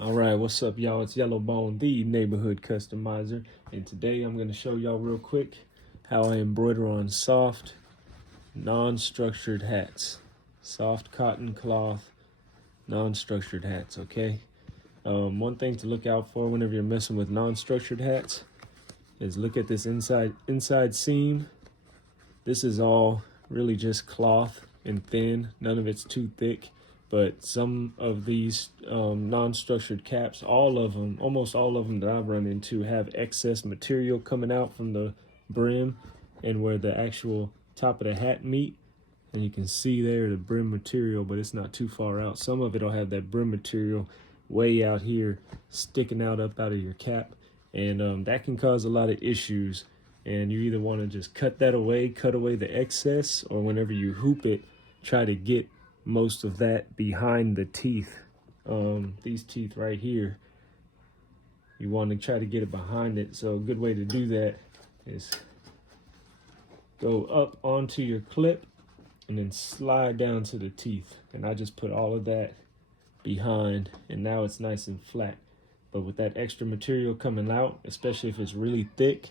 All right, what's up, y'all? It's Yellowbone, the neighborhood customizer, and today I'm going to show y'all real quick how I embroider on soft, non-structured hats. Soft cotton cloth, non-structured hats, okay? One thing to look out for whenever you're messing with non-structured hats is look at this inside seam. This is all really just cloth and thin. None of it's too thick. But some of these non-structured caps, all of them, almost all of them that I've run into have excess material coming out from the brim and where the actual top of the hat meet. And you can see there the brim material, but it's not too far out. Some of it'll have that brim material way out here sticking out up out of your cap. And that can cause a lot of issues. And you either want to just cut that away, cut away the excess, or whenever you hoop it, try to get most of that behind the teeth. These teeth right here, you want to try to get it behind it. So a good way to do that is go up onto your clip and then slide down to the teeth. And I just put all of that behind, and now it's nice and flat. But with that extra material coming out, especially if it's really thick,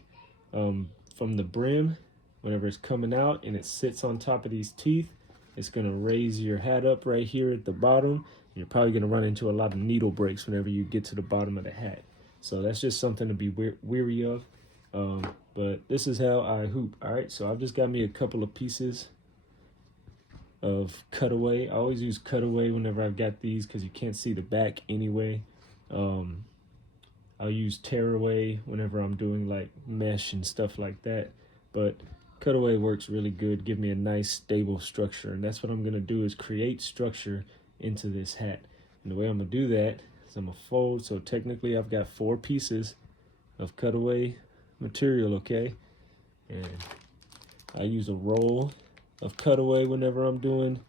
from the brim, whenever it's coming out and it sits on top of these teeth, it's going to raise your hat up right here at the bottom. You're probably going to run into a lot of needle breaks whenever you get to the bottom of the hat. So that's just something to be weary of. But this is how I hoop. All right, so I've just got me a couple of pieces of cutaway. I always use cutaway whenever I've got these because you can't see the back anyway. I'll use tearaway whenever I'm doing like mesh and stuff like that. But cutaway works really good, give me a nice stable structure, and that's what I'm gonna do is create structure into this hat. And the way I'm gonna do that is I'm gonna fold, so technically I've got 4 pieces of cutaway material, okay? And I use a roll of cutaway whenever I'm doing,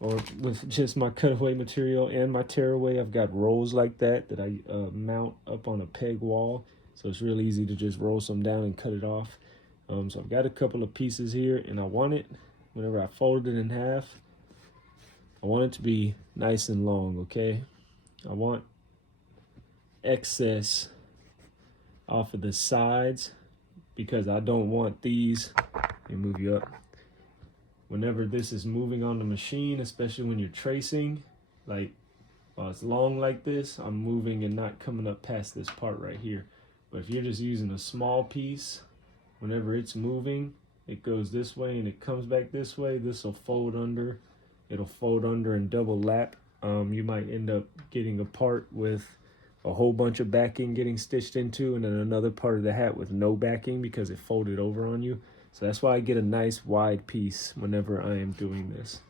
or with just my cutaway material and my tearaway. I've got rolls like that I mount up on a peg wall, so it's really easy to just roll some down and cut it off. So I've got a couple of pieces here, and I want it, whenever I fold it in half, I want it to be nice and long, okay? I want excess off of the sides because I don't want these, let me move you up. Whenever this is moving on the machine, especially when you're tracing, like while it's long like this, I'm moving and not coming up past this part right here. But if you're just using a small piece, whenever it's moving, it goes this way and it comes back this way. This will fold under. It'll fold under and double lap. You might end up getting a part with a whole bunch of backing getting stitched into, and then another part of the hat with no backing because it folded over on you. So that's why I get a nice wide piece whenever I am doing this.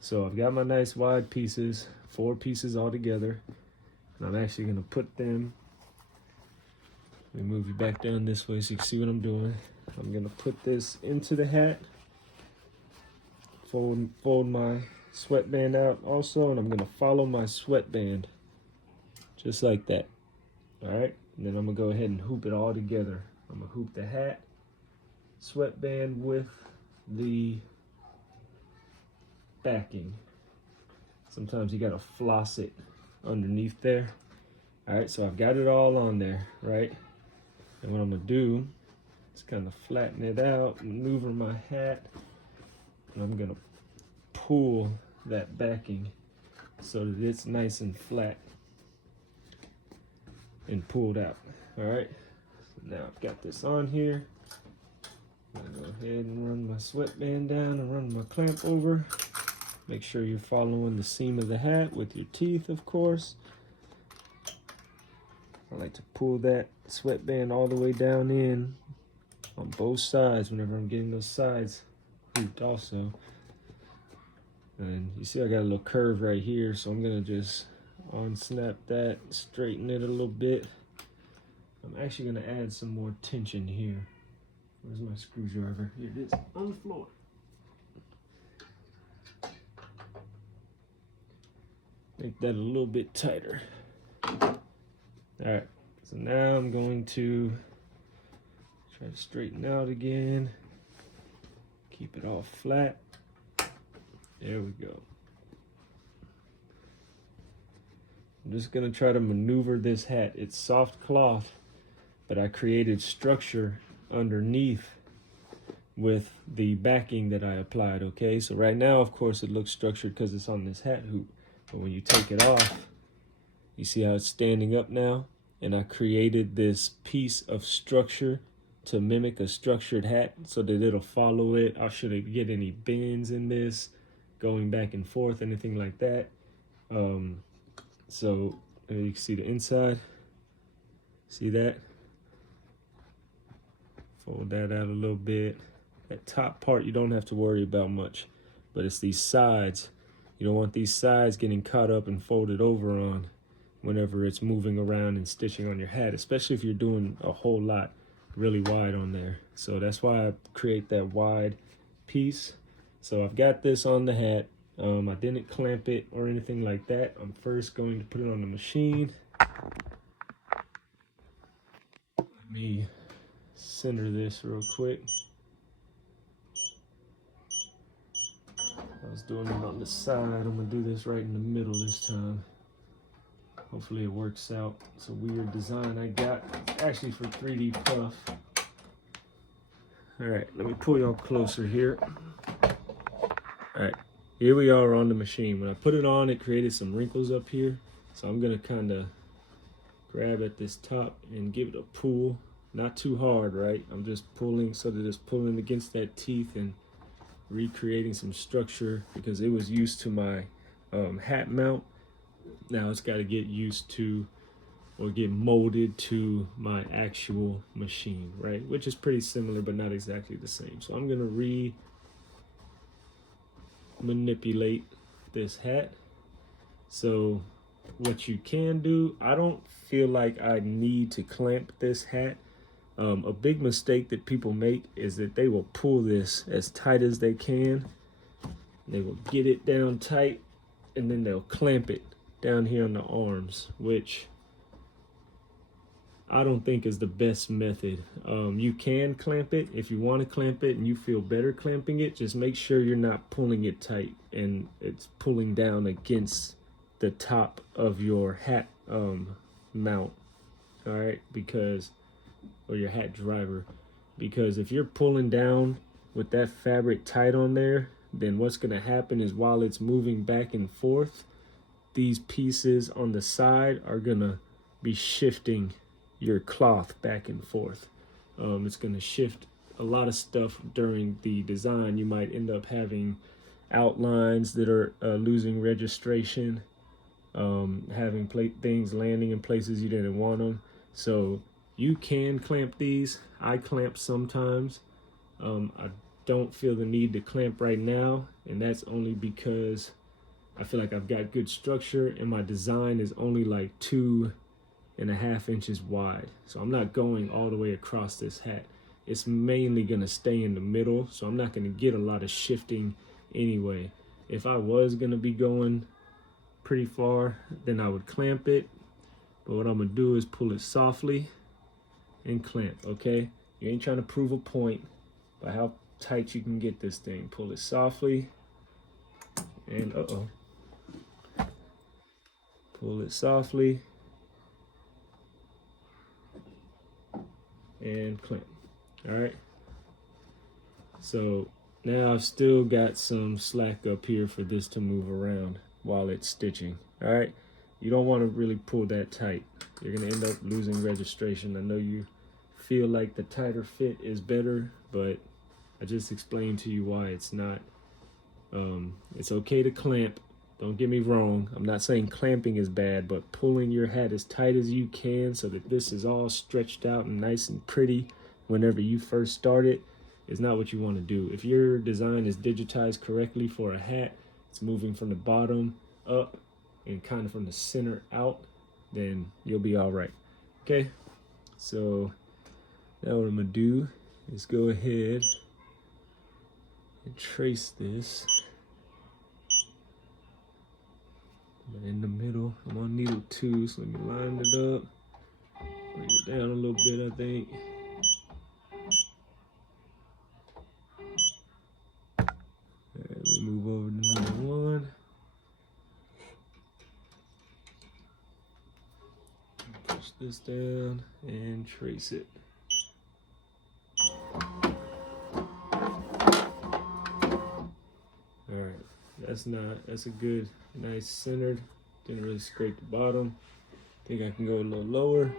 So I've got my nice wide pieces, 4 pieces all together, and I'm actually gonna put them, let me move you back down this way so you can see what I'm doing. I'm gonna put this into the hat, fold my sweatband out also, and I'm gonna follow my sweatband just like that. All right, and then I'm gonna go ahead and hoop it all together. I'm gonna hoop the hat, sweatband with the backing. Sometimes you gotta floss it underneath there. All right, so I've got it all on there, right? And what I'm gonna do is kind of flatten it out, maneuver my hat, and I'm gonna pull that backing so that it's nice and flat and pulled out. All right, so now I've got this on here. I'm gonna go ahead and run my sweatband down and run my clamp over. Make sure you're following the seam of the hat with your teeth, of course. I like to pull that sweatband all the way down in on both sides whenever I'm getting those sides hooped also. And you see I got a little curve right here, so I'm gonna just unsnap that, straighten it a little bit. I'm actually gonna add some more tension here. Where's my screwdriver? Here it is, on the floor. Make that a little bit tighter. All right, so now I'm going to try to straighten out again. Keep it all flat. There we go. I'm just gonna try to maneuver this hat. It's soft cloth, but I created structure underneath with the backing that I applied, okay? So right now, of course, it looks structured because it's on this hat hoop. But when you take it off, you see how it's standing up now? And I created this piece of structure to mimic a structured hat so that it'll follow it. I shouldn't get any bends in this, going back and forth, anything like that. So you can see the inside. See that? Fold that out a little bit. That top part you don't have to worry about much, but it's these sides. You don't want these sides getting caught up and folded over on whenever it's moving around and stitching on your hat, especially if you're doing a whole lot really wide on there. So that's why I create that wide piece. So I've got this on the hat. I didn't clamp it or anything like that. I'm first going to put it on the machine. Let me center this real quick. I was doing it on the side. I'm gonna do this right in the middle this time. Hopefully it works out. It's a weird design I got. It's actually for 3D Puff. All right, let me pull y'all closer here. All right, here we are on the machine. When I put it on, it created some wrinkles up here. So I'm gonna kind of grab at this top and give it a pull. Not too hard, right? I'm just pulling so that it's pulling against that teeth and recreating some structure because it was used to my hat mount. Now it's got to get used to or get molded to my actual machine, right? Which is pretty similar, but not exactly the same. So I'm gonna manipulate this hat. So what you can do, I don't feel like I need to clamp this hat. A big mistake that people make is that they will pull this as tight as they can. They will get it down tight and then they'll clamp it down here on the arms, which I don't think is the best method. You can clamp it if you want to clamp it and you feel better clamping it. Just make sure you're not pulling it tight and it's pulling down against the top of your hat mount, all right? Or your hat driver, because if you're pulling down with that fabric tight on there, then what's going to happen is while it's moving back and forth, these pieces on the side are going to be shifting your cloth back and forth. It's going to shift a lot of stuff during the design. You might end up having outlines that are losing registration, having things landing in places you didn't want them. So you can clamp these. I clamp sometimes. I don't feel the need to clamp right now, and that's only because I feel like I've got good structure and my design is only like 2.5 inches wide. So I'm not going all the way across this hat. It's mainly gonna stay in the middle, so I'm not gonna get a lot of shifting anyway. If I was gonna be going pretty far, then I would clamp it. But what I'm gonna do is pull it softly and clamp, okay? You ain't trying to prove a point by how tight you can get this thing. Pull it softly and pull it softly and clamp. All right, so now I've still got some slack up here for this to move around while it's stitching. All right, you don't want to really pull that tight. You're gonna end up losing registration. I know you feel like the tighter fit is better, but I just explained to you why it's not. It's okay to clamp, don't get me wrong. I'm not saying clamping is bad, but pulling your hat as tight as you can so that this is all stretched out and nice and pretty whenever you first start it is not what you want to do. If your design is digitized correctly for a hat, it's moving from the bottom up and kind of from the center out, then you'll be all right. Okay, so now what I'm gonna do is go ahead and trace this. And in the middle, I'm on needle 2, so let me line it up. Bring it down a little bit, I think. And let me move over to number 1. push this down and trace it. Alright, that's a good, nice centered. Didn't really scrape the bottom. Think I can go a little lower.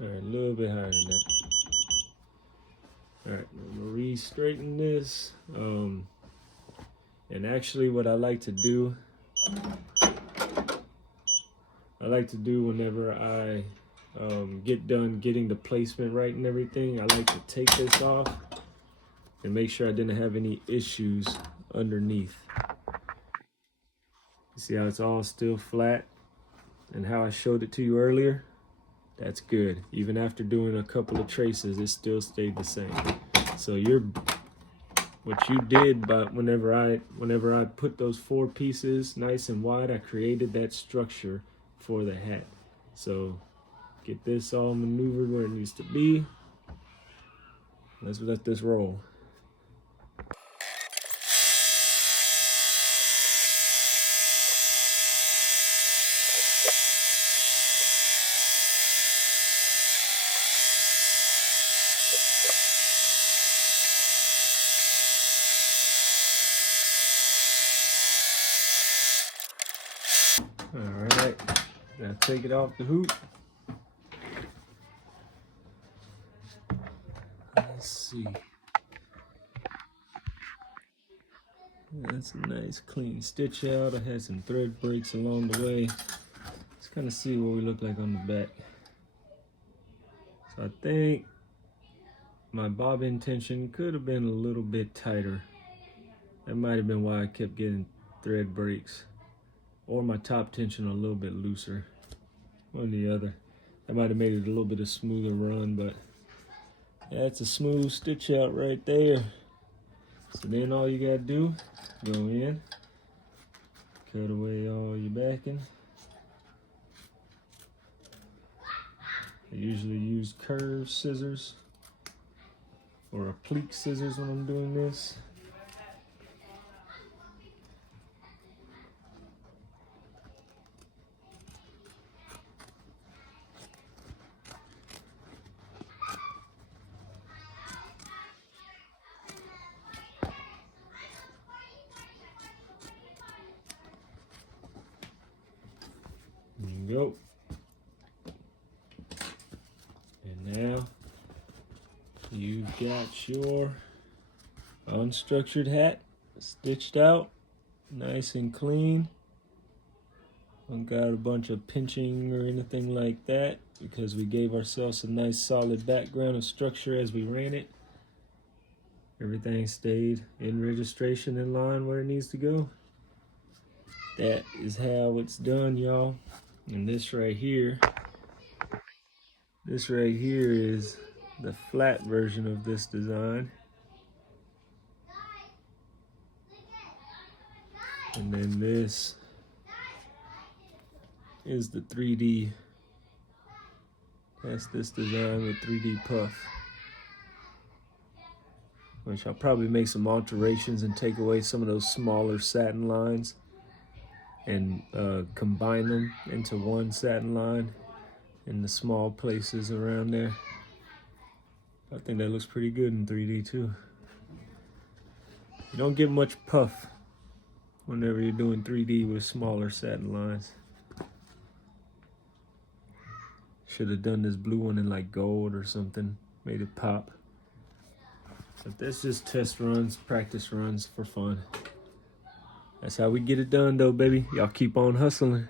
Alright, a little bit higher than that. Alright, I'm gonna re-straighten this. And actually what I like to do whenever I get done getting the placement right and everything, I like to take this off and make sure I didn't have any issues underneath. You see how it's all still flat and how I showed it to you earlier? That's good. Even after doing a couple of traces, it still stayed the same. So what you did, but whenever I put those 4 pieces nice and wide, I created that structure for the hat. So get this all maneuvered where it needs to be. Let's let this roll. All right, now take it off the hoop. Let's see. That's a nice clean stitch out. I had some thread breaks along the way. Let's kind of see what we look like on the back. So I think my bobbin tension could have been a little bit tighter. That might have been why I kept getting thread breaks. Or my top tension a little bit looser. One or the other. That might have made it a little bit of smoother run, but that's a smooth stitch out right there. So then all you gotta do, go in, cut away all your backing. I usually use curved scissors or a pleat scissors when I'm doing this. There you go. And now you've got your unstructured hat stitched out, nice and clean. Don't got a bunch of pinching or anything like that because we gave ourselves a nice solid background of structure as we ran it. Everything stayed in registration in line where it needs to go. That is how it's done, y'all. And this right here is the flat version of this design. And then this is the 3D. That's this design with 3D puff. Which I'll probably make some alterations and take away some of those smaller satin lines and combine them into one satin line in the small places around there. I think that looks pretty good in 3D too. You don't get much puff whenever you're doing 3D with smaller satin lines. Should have done this blue one in like gold or something, made it pop. But that's just test runs, practice runs for fun. That's how we get it done though, baby. Y'all keep on hustling.